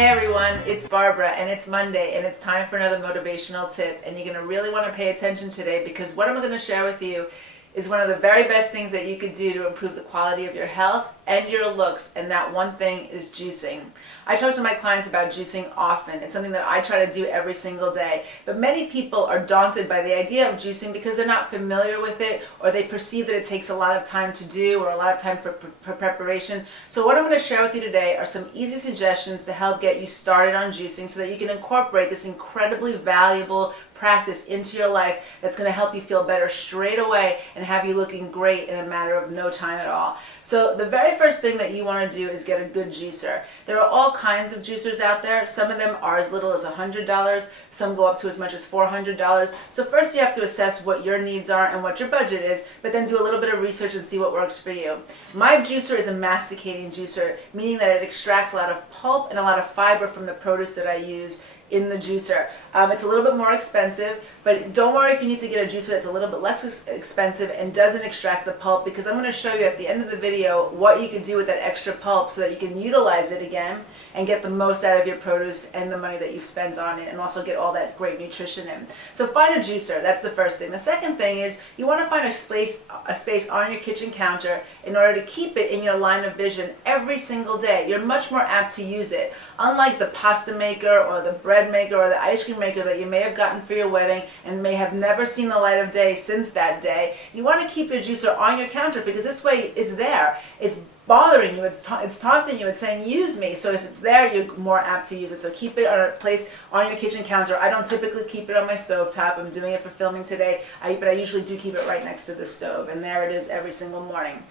Hey everyone, it's Barbara and it's Monday and it's time for another motivational tip, and you're going to really want to pay attention today because what I'm going to share with you is one of the very best things that you could do to improve the quality of your health and your looks, and that one thing is juicing. I talk to my clients about juicing often. It's something that I try to do every single day, but many people are daunted by the idea of juicing because they're not familiar with it, or they perceive that it takes a lot of time to do or a lot of time for preparation. So what I'm going to share with you today are some easy suggestions to help get you started on juicing so that you can incorporate this incredibly valuable practice into your life that's going to help you feel better straight away and have you looking great in a matter of no time at all. So the very first thing that you want to do is get a good juicer. There are all kinds of juicers out there. Some of them are as little as $100. Some go up to as much as $400. So first you have to assess what your needs are and what your budget is, but then do a little bit of research and see what works for you. My juicer is a masticating juicer, meaning that it extracts a lot of pulp and a lot of fiber from the produce that I use in the juicer. It's a little bit more expensive, but don't worry if you need to get a juicer that's a little bit less expensive and doesn't extract the pulp, because I'm going to show you at the end of the video what you can do with that extra pulp so that you can utilize it again and get the most out of your produce and the money that you've spent on it, and also get all that great nutrition in. So find a juicer. That's the first thing. The second thing is you want to find a space on your kitchen counter in order to keep it in your line of vision every single day. You're much more apt to use it. Unlike the pasta maker or the bread maker or the ice cream maker that you may have gotten for your wedding and may have never seen the light of day since that day, you want to keep your juicer on your counter, because this way it's there. It's bothering you, it's taunting you, it's saying use me. So if it's there, you're more apt to use it. So keep it on a place on your kitchen counter. I don't typically keep it on my stove top. I'm doing it for filming today, but I usually do keep it right next to the stove, and there it is every single morning.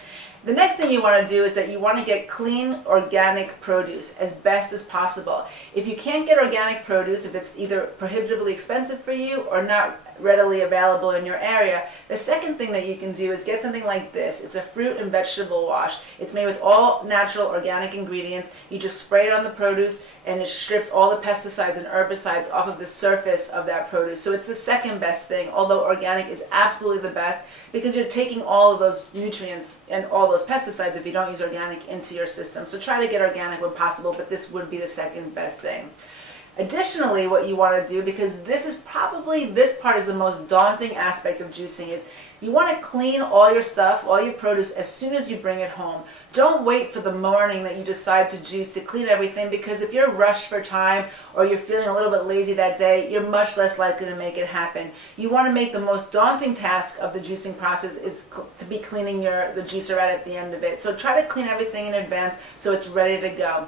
The next thing you want to do is that you want to get clean, organic produce as best as possible. If you can't get organic produce, if it's either prohibitively expensive for you or not readily available in your area, the second thing that you can do is get something like this. It's a fruit and vegetable wash. It's made with all natural organic ingredients. You just spray it on the produce and it strips all the pesticides and herbicides off of the surface of that produce. So it's the second best thing, although organic is absolutely the best, because you're taking all of those nutrients and all those pesticides, if you don't use organic, into your system. So try to get organic when possible, but this would be the second best thing. Additionally, what you want to do, because this part is the most daunting aspect of juicing, is you want to clean all your stuff, all your produce, as soon as you bring it home. Don't wait for the morning that you decide to juice to clean everything, because if you're rushed for time or you're feeling a little bit lazy that day, you're much less likely to make it happen. You want to make the most daunting task of the juicing process is to be cleaning the juicer out at the end of it. So try to clean everything in advance so it's ready to go.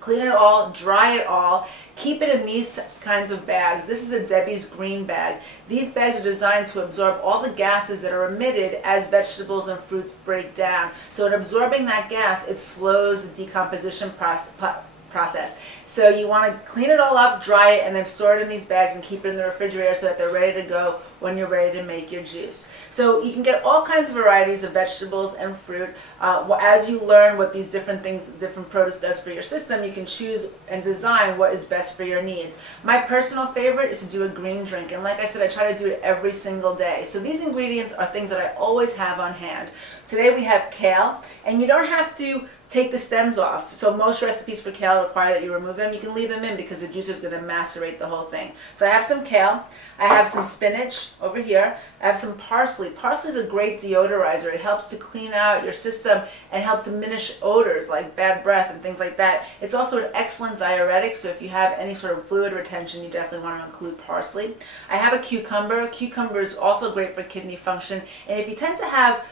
Clean it all, dry it all. Keep it in these kinds of bags. This is a Debbie's green bag. These bags are designed to absorb all the gases that are emitted as vegetables and fruits break down. So in absorbing that gas, it slows the decomposition process. So you want to clean it all up, dry it, and then store it in these bags and keep it in the refrigerator so that they're ready to go when you're ready to make your juice. So you can get all kinds of varieties of vegetables and fruit. As you learn what these different things, different produce does for your system, you can choose and design what is best for your needs. My personal favorite is to do a green drink, and like I said, I try to do it every single day. So these ingredients are things that I always have on hand. Today we have kale, and you don't have to take the stems off. So most recipes for kale require that you remove them. You can leave them in because the juicer is going to macerate the whole thing. So I have some kale. I have some spinach over here. I have some parsley. Parsley is a great deodorizer. It helps to clean out your system and help diminish odors like bad breath and things like that. It's also an excellent diuretic, so if you have any sort of fluid retention, you definitely want to include parsley. I have a cucumber. Cucumber is also great for kidney function, and if you tend to have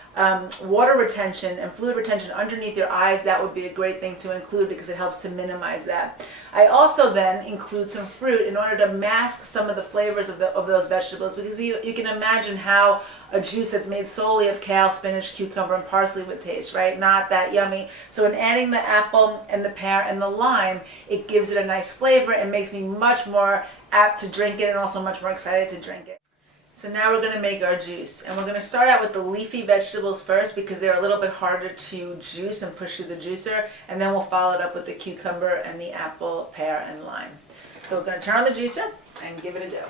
water retention and fluid retention underneath your eyes, that would be a great thing to include because it helps to minimize that. I also then include some fruit in order to mask some of the flavors of those vegetables, because you can imagine how a juice that's made solely of kale, spinach, cucumber, and parsley would taste, right? Not that yummy. So in adding the apple and the pear and the lime, it gives it a nice flavor and makes me much more apt to drink it, and also much more excited to drink it. So now we're going to make our juice, and we're going to start out with the leafy vegetables first because they're a little bit harder to juice and push through the juicer, and then we'll follow it up with the cucumber and the apple, pear, and lime. So we're going to turn on the juicer and give it a go.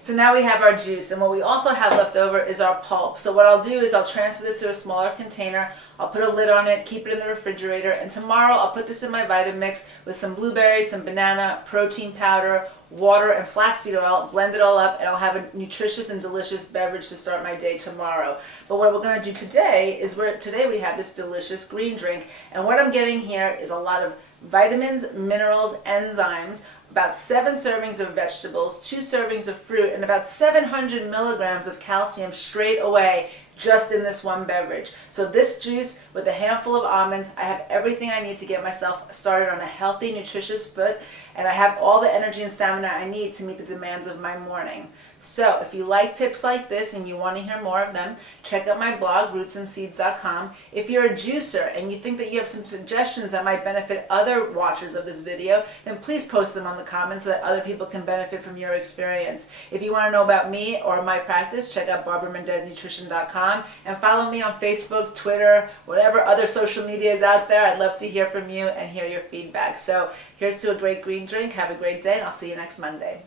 So now we have our juice, and what we also have left over is our pulp. So what I'll do is I'll transfer this to a smaller container, I'll put a lid on it, keep it in the refrigerator, and tomorrow I'll put this in my Vitamix with some blueberries, some banana, protein powder, water, and flaxseed oil, blend it all up, and I'll have a nutritious and delicious beverage to start my day tomorrow. But what we're going to do today is today we have this delicious green drink, and what I'm getting here is a lot of vitamins, minerals, enzymes, about 7 servings of vegetables, 2 servings of fruit, and about 700 milligrams of calcium straight away just in this one beverage. So this juice with a handful of almonds, I have everything I need to get myself started on a healthy, nutritious foot, and I have all the energy and stamina I need to meet the demands of my morning. So if you like tips like this and you want to hear more of them, check out my blog, rootsandseeds.com. If you're a juicer and you think that you have some suggestions that might benefit other watchers of this video, then please post them on the comments so that other people can benefit from your experience. If you want to know about me or my practice, check out BarbaraMendezNutrition.com and follow me on Facebook, Twitter, whatever other social media is out there. I'd love to hear from you and hear your feedback. So here's to a great green drink. Have a great day, and I'll see you next Monday.